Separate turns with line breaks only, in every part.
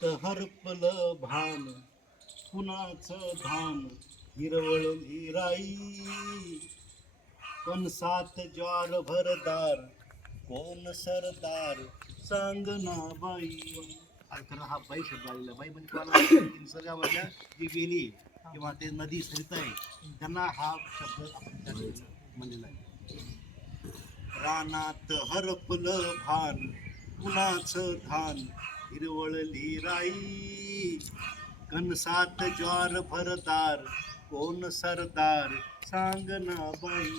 तर हरपलं भान कुणाच धान हिरवळली राई कणसात ज्वार भरदार कोण सरदार सांग ना बाई? खरं हा बाई शब्द आलेला. बाई म्हणजे कोणाला निसर्गावरल्या जी गेली किंवा ते नदी सरित आहे त्यांना हा शब्द आपण म्हणलेला आहे. रानात हरपल भान कुणाच धान हिरवळली राई. कणसात ज्वार भरदार कोण सरदार सांग ना बाई.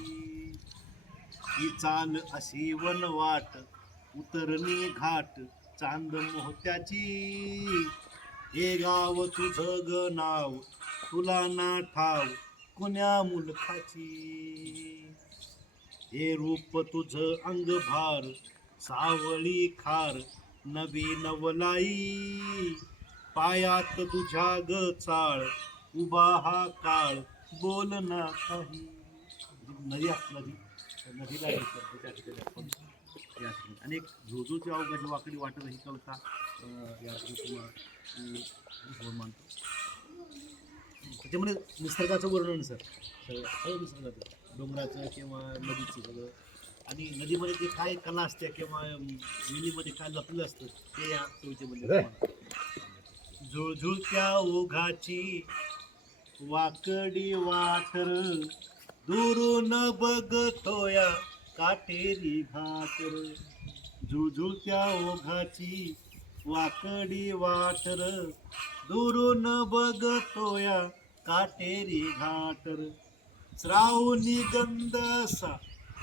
ही चाल अशी वनवाट उतरणी घाट चांद मोहत्याची. हे गाव तुझं ग नाव तुला ना ठाव कुण्या मुलखाची. हे रूप तुझं अंगभार सावळी खार नवी नवलाई. पायात तुझ्या ग चाळ उभा हा काळ. बोल ना काही. नदी नदी. नदीला आणि एक झोझोची वाकडी वाटत ही कविता या मानतो. त्याच्यामध्ये निसर्गाचं वर्णन सर. सगळं सगळं निसर्गाचं. डोंगराचं किंवा नदीचं सगळं. आणि नदीमध्ये जे काय कला असते किंवा विहिरीमध्ये काय लपलेलं असतं ते या कवितेमध्ये झुळझुळत्या ओघाची वाकडी वाटर दुरून बघतोया काटेरी घाटर झुळझुळत्या ओघाची वाकडी वाटर दुरून बघतोया काटेरी घाटर श्रावणी गंध असा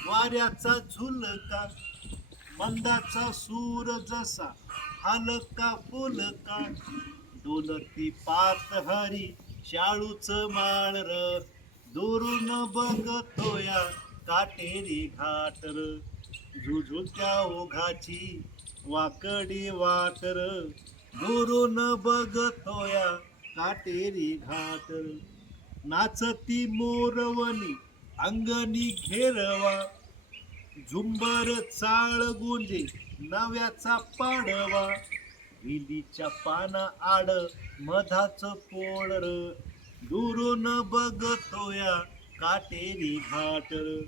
वाऱ्याचा झुलका मंदाचा सूर जसा हलका फुलका. डोलती पात हरी शाळूच माळर दुरून बघतोया काटेरी घाटर. झुझुत्या ओघाची वाकडी वाटर दुरून बघतोया काटेरी घाटर. नाचती मोरवणी अंगणी घेरवा झुंबर चाळ गुंजे नव्याचा पाडवा विलीच्या पाना आड मधाच पोळर दुरून बघतोया काटेरी घाटर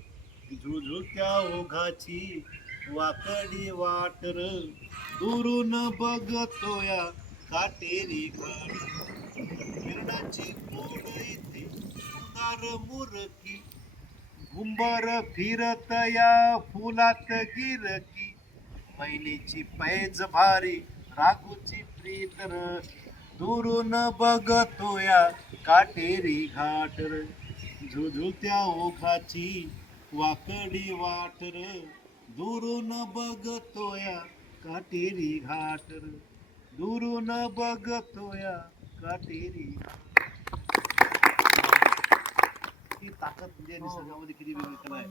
झुझुत्या ओघाची वाकडी वाटर दुरून बघतोया काटेरी घाट. किरणाची कोड इथे सुंदर मुरकी घुंबर फिरत या फुलात गिरकी मैलीची पैज भारी राघूची प्रीतर दुरून बघतोया काटेरी घाटर झुझुत्या ओघाची वाकडी वाटर दुरून बघतोया काटेरी घाटर दुरून बघतोया काटेरी ही ताकद म्हणजे निसर्गामध्ये किती वेगळी कला आहे.